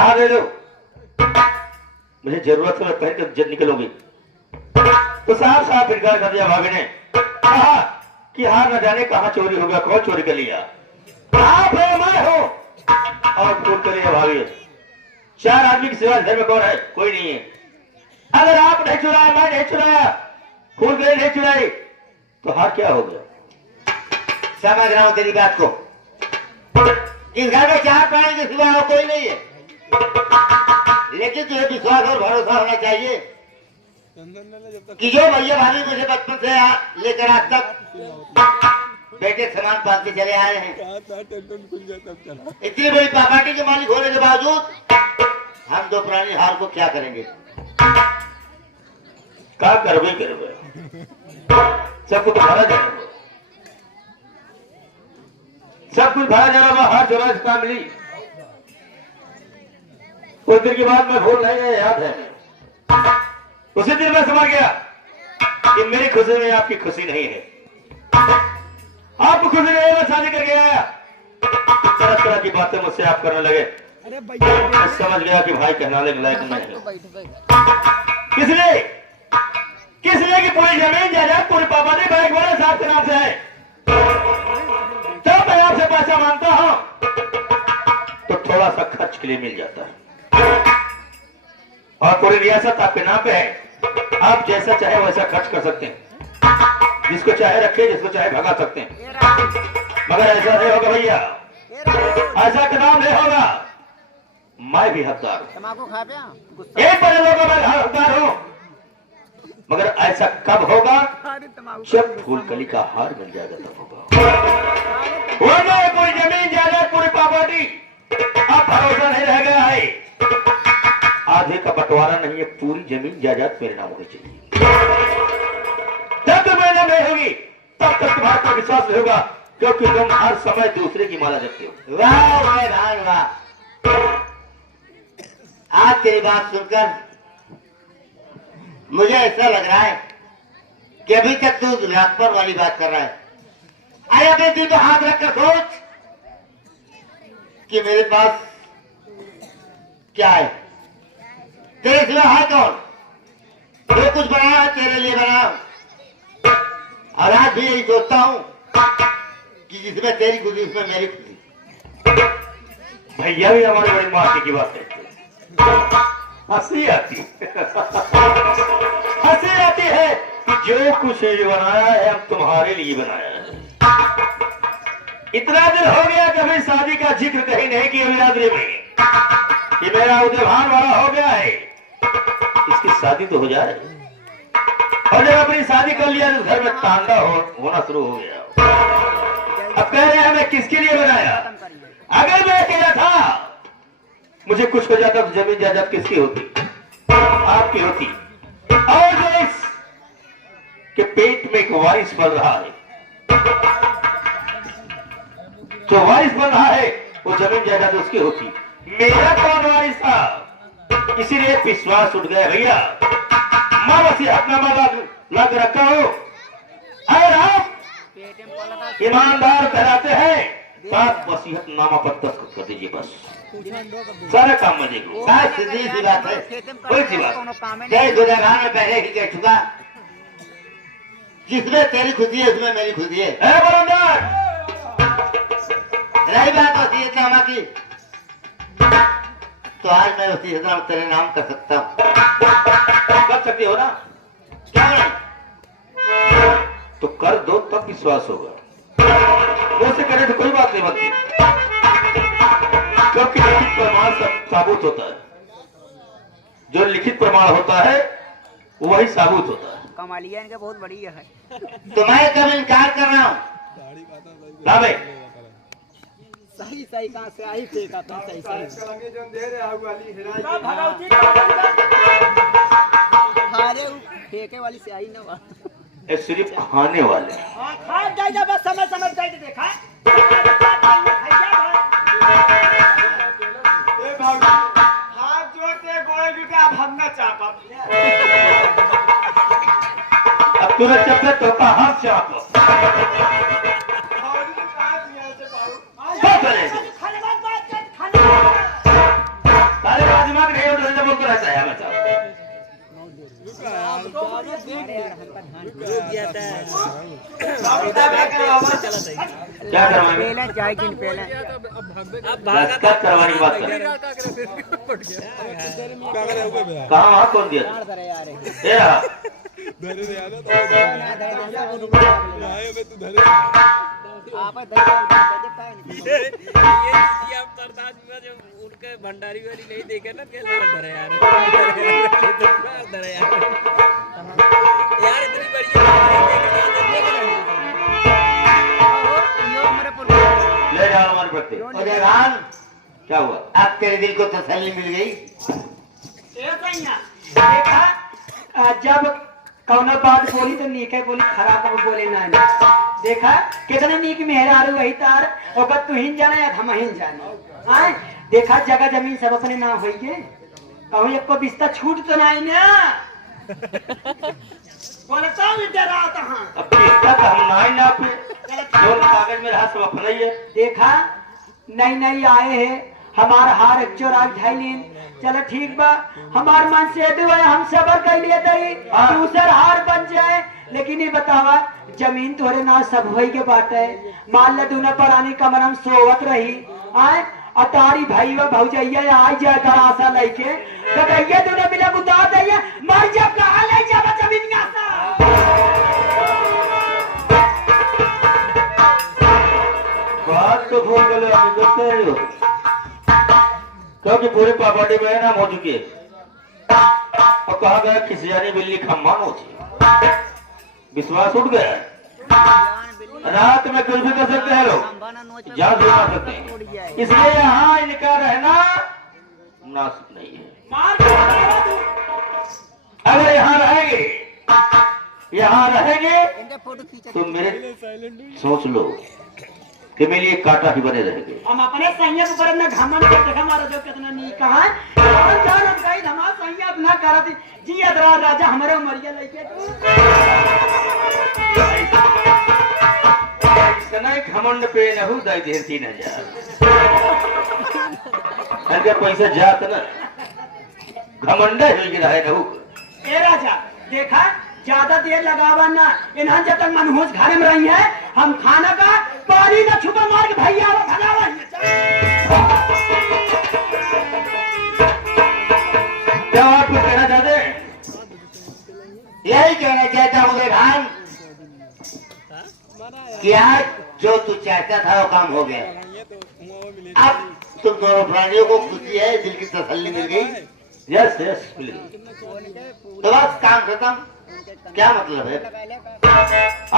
हाँ दे दो, मुझे जरूरत है, मैं पहन कर जब निकलोगी। तो साफ साफ इनकार कर दिया भाभी ने। कहा कि हाँ न जाने कहाँ चोरी होगा, कौन चोरी कर लिया, आप हो मैं हो। और फूल कर लिया भाभी। 4 आदमी की सिवा घर में कौन है? कोई नहीं है। अगर आप नहीं चुराया, मैं नहीं चुराया, फूल गए नहीं चुराई, तो हार क्या हो गया? समझ रहा हूं तेरी बात को। इस घर में 4 प्राणी के सिवा और कोई नहीं है, लेकिन तुझे विश्वास और भरोसा होना चाहिए कि जो भैया भाभी मुझे बचपन से लेकर आज तक बेटे समान पालते चले आए हैं, इतनी बड़ी प्रॉपर्टी के मालिक होने के बावजूद हम 2 प्राणी हार को क्या करेंगे? क्या करवे सब कुछ भरा जाएगा, सब कुछ भरा जाएगा। हार चोरा से काम मिली। उस दिन की बात मैं भूल नहीं गया, याद है। उसी दिन मैं समझ गया कि मेरी खुशी में आपकी खुशी नहीं है, आपको खुशी नहीं है। मैं शादी करके आया, तरह तरह की बातें मुझसे आप करने लगे। मैं समझ गया कि भाई कहलाने के लायक नहीं है। किसने की पूरी जमीन जायदाद पूरी प्रॉपर्टी बैंक वाले साहब के नाम से है। जब मैं आपसे पैसा मांगता हूं तो थोड़ा सा खर्च के लिए मिल जाता है, और पूरी रियासत आपके नाम पे है। आप जैसा चाहे वैसा खर्च कर सकते हैं, जिसको चाहे रखे, जिसको चाहे भगा सकते हैं। मगर ऐसा नहीं होगा भैया, ऐसा कदम नहीं होगा। मैं भी हकदार हूं, एक बड़े लोगों में हकदार हूं, मगर ऐसा कब होगा? जब फूलकली का हार मिल जाएगा तब होगा। वरना पूरी जमीन जायदाद पूरी प्रॉपर्टी अब भरोसा नहीं रह गया है। आधे का बंटवारा नहीं है, पूरी जमीन जायदाद मेरे नाम होनी चाहिए। जब तक मेरे नाम नहीं होगी तब तक तुम्हारा कोई विश्वास नहीं होगा, क्योंकि तुम हर समय दूसरे की माला जपते हो। वाह भाई वाह, आज तेरी बात सुनकर मुझे ऐसा लग रहा है कि अभी तक तू लाखपत वाली बात कर रहा है। अरे अपने दिल पे हाथ रखकर सोच कि मेरे पास क्या है, तेरे सिवा है कौन? जो कुछ बनाया है तेरे लिए बनाया, और आज भी यही सोचता हूं कि जिसमें तेरी खुशी उसमें मेरी खुशी। भैया भी हमारी बड़ी माफी की बात है, हंसी आती हंसी आती है कि जो कुछ बनाया है हम तुम्हारे लिए बनाया है। इतना दिन हो गया कभी शादी का जिक्र कहीं नहीं किया बिरादरी में, कि मेरा उद्यमान वाला हो गया है, इसकी शादी तो हो जाए। और जब अपनी शादी कर लिया तो घर में तांडा होना शुरू हो गया। अब कह रहे हैं मैं किसके लिए बनाया? अगर मैं अकेला था, मुझे कुछ हो जाता तो जमीन जायदाद किसकी होती? आपकी होती। और जो इसके पेट में एक वारिस बन रहा है, जो वारिस बन रहा है, वो जमीन जायदाद उसकी होती। मेरा कौन वारिस था? इसीलिए विश्वास उठ गया भैया। मैं वसीयतनामा लग रखा हूं। अगर आप ईमानदार कहलाते हैं तो आप वसीयतनामा पर दस्तखत कर दीजिए, बस सारा काम में देखो। सीधी सी बात है, कोई सी बात। जय गुजरान में पहले ही कह चुका, जिसमें तेरी खुशी है उसमें मेरी खुशी है। रही बात वसीयतनामा की, तो आज मैं वसीयतनामा तेरे नाम कर सकता हूँ। कर सकते हो ना? क्यों नहीं? तो कर दो तब विश्वास होगा, वैसे करे तो कोई बात नहीं बनती, क्योंकि लिखित प्रमाण सब साबुत होता है। जो लिखित प्रमाण होता है वही साबुत होता है। कमालिया इनका बहुत बढ़िया है। तो मैं कब इनकार कर रहा हूँ? सही सही कहाँ से आई फेंका था, सही सही अरे फेंके वाली से आई ना, ये सिर्फ खाने वाले। खा जाए बस, समझ समझ जाए देखा हाथ जोड़ते गोए भी का भरना चापा। अब तूने चपले तो का हाथ चाप रहता है हमेशा। क्या करवाएंगे? दस्तखत करवाने की बात कर। कहाँ वहाँ कौन दिया? ये रहा। उनके भंडारी वाली नहीं देखे ना कैसे डर है यार यार इतनी बढ़िया ले जाओ हमारे प्रति। और जवान, क्या हुआ? अब तेरे दिल को तसल्ली मिल गई। देखा जब कौनो बात बोली तो नीके बोली, खराब बोले ना। देखा कितने नीक मेहरारू वही तार ओकर तू हिन जाना या हम हिन जाना। आए देखा जगह जमीन सब अपने नाम होई के कहूं एक को बिस्ता छूट तो नहीं ना बोलता भी डरा तहां। अब किसका तो हम ना पे जो कागज में रहा सब अपना ही है। देखा नई नई आए हैं हमार हार चोराग ढाईलीन। चलो ठीक बा हमार मन से दुआ हम सबर कर लिए तई दूसर हार बन जाए। लेकिन ये बतावा जमीन तोरे ना सब होई के बाटे मान ल दूना पुरानी कमर हम सोवत रही आए अतारी भाई व भौजैया आई जाए तरासा लेके तो कहिए दूना मिला बुता दैया मर जब कहां ले जा जमीन का सा। बात तो भूल गए अभी देखते हो क्योंकि पूरी प्रॉपर्टी में ना हो चुकी है। और कहा गया खिसियानी बिल्ली खम्मान होती विश्वास उठ गया। रात में कुछ भी कर सकते हैं लोग, जान भी मार सकते हैं। इसलिए यहाँ इनका रहना मुनासिब नहीं है। अगर यहाँ रहेंगे तो मेरे सोच लो कि मेरे लिए कांटा ही बने रहेंगे। हम अपने सैया के ऊपर अपना घमंड कर देखा हमारा जो कितना नी कहां कौन जान गई हमारा सैया अपना करत जी अदरा राजा हमारे उमरिया लेके इतना घमंड पे नहु दाई दे 3000 अगर पैसा जात ना घमंड हो गिरा है नहु। ए राजा देखा ज्यादा देर लगावा ना इन्हां जब तक मनहूस घर में रही है हम खाना का पानी ना छुपा मार के भैया वो भगावा क्या आप कुछ कहना चाहते हैं? यही कहना चाहता हूँ भान कि आज जो तू चाहता था वो काम हो गया। अब तुम दोनों प्राणियों को खुशी है, दिल की तसल्ली मिल गई। Yes yes please. तो बस काम खत्म। क्या मतलब है?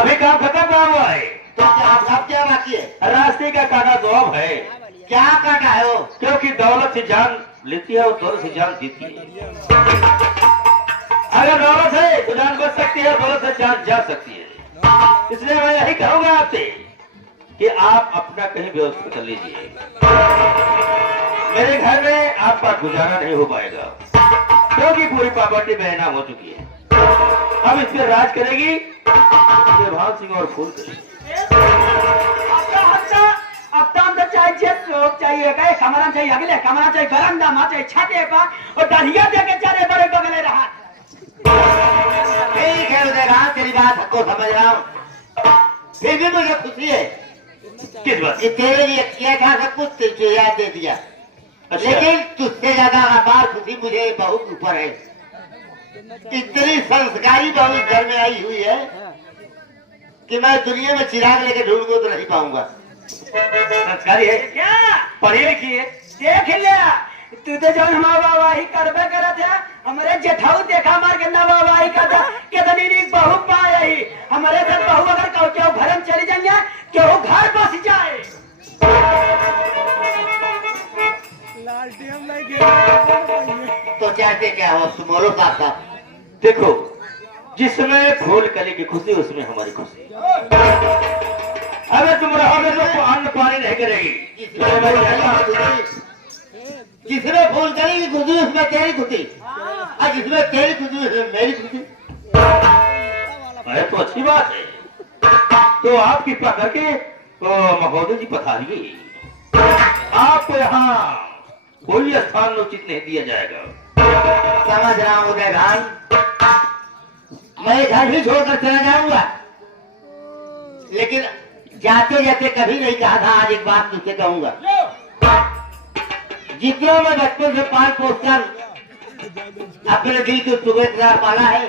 अभी काम खत्म कहा हुआ है तो अब क्या बाकी है? रास्ते का काटा तो अब है। क्या काटा है वो? क्योंकि दौलत से जान लेती है और दौलत से जान देती है। अगर दौलत है तो जान बच सकती है, दौलत से जान जा सकती है। इसलिए मैं यही कहूंगा आपसे कि आप अपना कहीं व्यवस्था कर लीजिए। मेरे घर में आपका गुजारा नहीं हो पाएगा क्योंकि पूरी प्रॉपर्टी बेनाम हो चुकी है। अब इस पर राज करेगी देवान सिंह और फूल करेगी। अब तो हम तो चाहिए सोच चाहिए गए कमरा चाहिए अगले कमरा चाहिए बरंदा मा चाहिए छाते पर और डलिया दे के चले बड़े बगले रहा। ठीक है उदयराम, तेरी बात को समझ रहा हूँ। फिर भी मुझे खुशी है किस बात? कि तेरे लिए किया था सब कुछ तुझे याद दे दिया। अच्छा। लेकिन तुझसे ज्यादा अपार खुशी मुझे बहुत ऊपर है। इतनी संस्कारी बहू इस घर में आई हुई है कि मैं दुनिया में चिराग लेके ढूंढूंगा तो नहीं पाऊंगा। संस्कारी है, क्या पढ़ी लिखी है। देख लिया तू तो जब हमारा वाही करबे करत है हमारे जेठाऊ देखा मार के ना वाही करता कितनी नीक बहू पाए ही हमारे घर बहू अगर क्यों घर में चली जाएंगे क्यों घर बस जाए। तो चाहते क्या हो तुम बोलो साहब? देखो जिसमें फूल कली की खुशी उसमें हमारी खुशी। अगर तुम रहोगे तो अन्न पानी नहीं करेगी। जिसमें फूल करेगी खुशी उसमें तेरी खुशी और जिसमें तेरी खुशी उसमें मेरी खुशी। अरे तो अच्छी बात है। तो आप कृपा करके महोदय जी पधारिए। आपको यहाँ कोई स्थान उचित नहीं दिया जाएगा। समझ रहा हूँ उदय भाई, मैं घर भी छोड़कर चला जाऊंगा, लेकिन जाते जाते कभी नहीं कहा था आज एक बात तुझसे कहूंगा। जितना मैं बचपन से पाल पोस कर अपने दिल के टुकड़े तरह पाला है,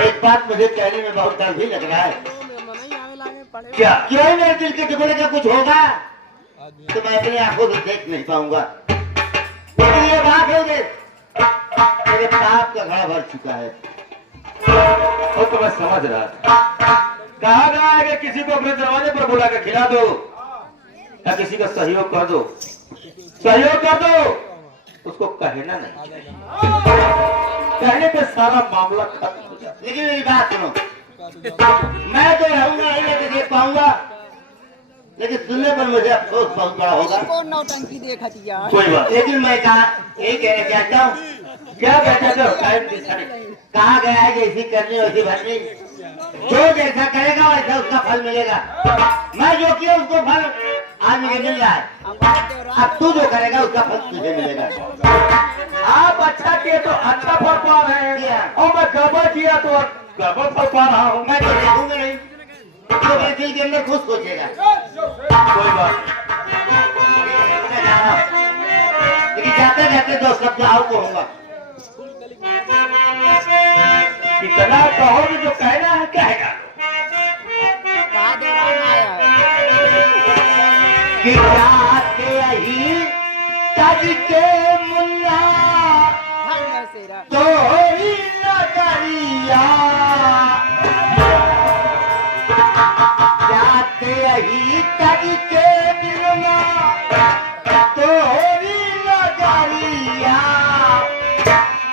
एक बात मुझे कहने में बहुत डर भी लग रहा है। क्या? क्यों मेरे दिल के टुकड़े का कुछ होगा तो मैं अपनी आंखों से देख नहीं पाऊंगा। लेकिन ये बात है मेरे पाप का घड़ा भर चुका है। वो तो मैं समझ रहा था। कहा गया है कि किसी को अपने दरवाजे पर बुला कर खिला दो या किसी का सहयोग कर दो। सहयोग कर दो, उसको कहना नहीं, कहने पे सारा मामला खत्म हो जाता। लेकिन मेरी बात सुनो, मैं तो रहूंगा नहीं, मैं तो देख पाऊंगा, लेकिन सुनने पर मुझे अफसोस बहुत बड़ा होगा। कौन नौटंकी देखा दिया? कोई बात लेकिन मैं कहा यही कहना चाहता हूँ, क्या कहते हो? Time decide. कहा गया है जैसी करनी वैसी भरनी, जो जैसा करेगा वैसा उसका फल मिलेगा। मैं जो किया उसको फल आज मुझे मिल रहा है, अब तू जो करेगा उसका फल तुझे मिलेगा। आप अच्छा किए तो अच्छा फल पा रहे हैं, और मैं गड़बड़ किया तो गड़बड़ फल पा रहा हूँ। मैं तो देखूंगा नहीं, तो मेरे दिल के अंदर खुश सोचेगा। कोई बात मैं जा रहा हूं। लेकिन जाते जाते दो शब्द आओ कहूंगा। इतना कहोगे जो कहना है कहेगा। कहा दौरान आया कि जाते यही तज के मुन्ना धन्य सेरा तो ही नगरिया, जाते यही तज के मुन्ना तो ही नगरिया,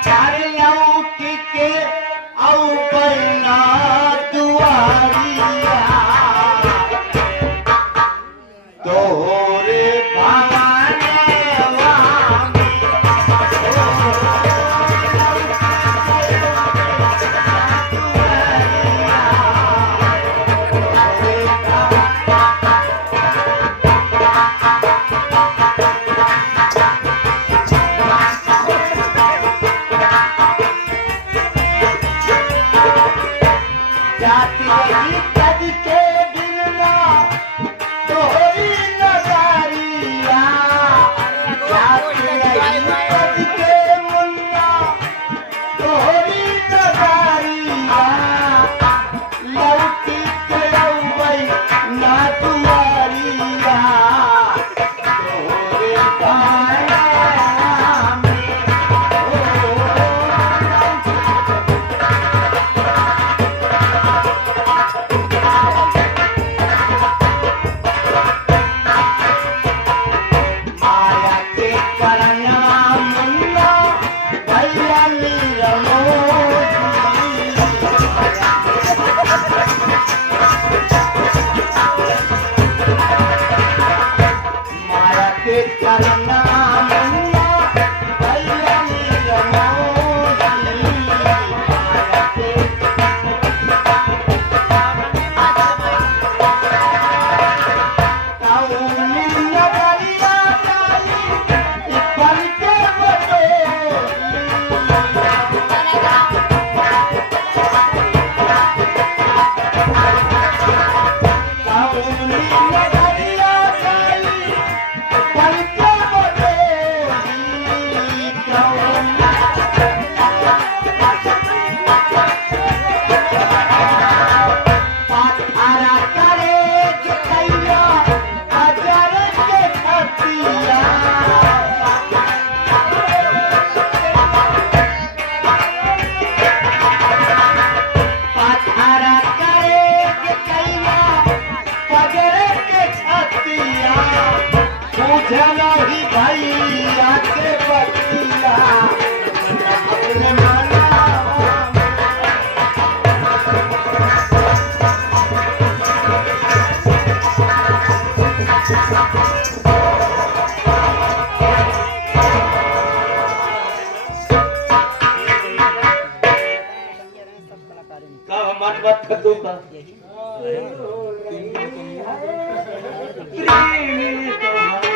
चारे लौट के औ बरना दुआरिया, तोरे भावनवा जाती रही तज के बिना तोहरी नगारिया, जाती रही तज के मुन्ना तोहरी नगारिया, लौटी के औबई ना दुआरिया, तोहरे गाना में माया के करना मुन्ना भैया मीरा माया के करना मुन्ना भैया मीरा माया के काउनी नगरिया काली इपर के बटोली, काउनी नगरिया काली इपर के बटोली, पाथारा करे जितैया अजर के खतिया, पाथारा करे जितैया अजर के खतिया, पूछना ही भैया के बतिया, अपने मना का हमारी बात कर दूंगा। प्रेम तुम्हारा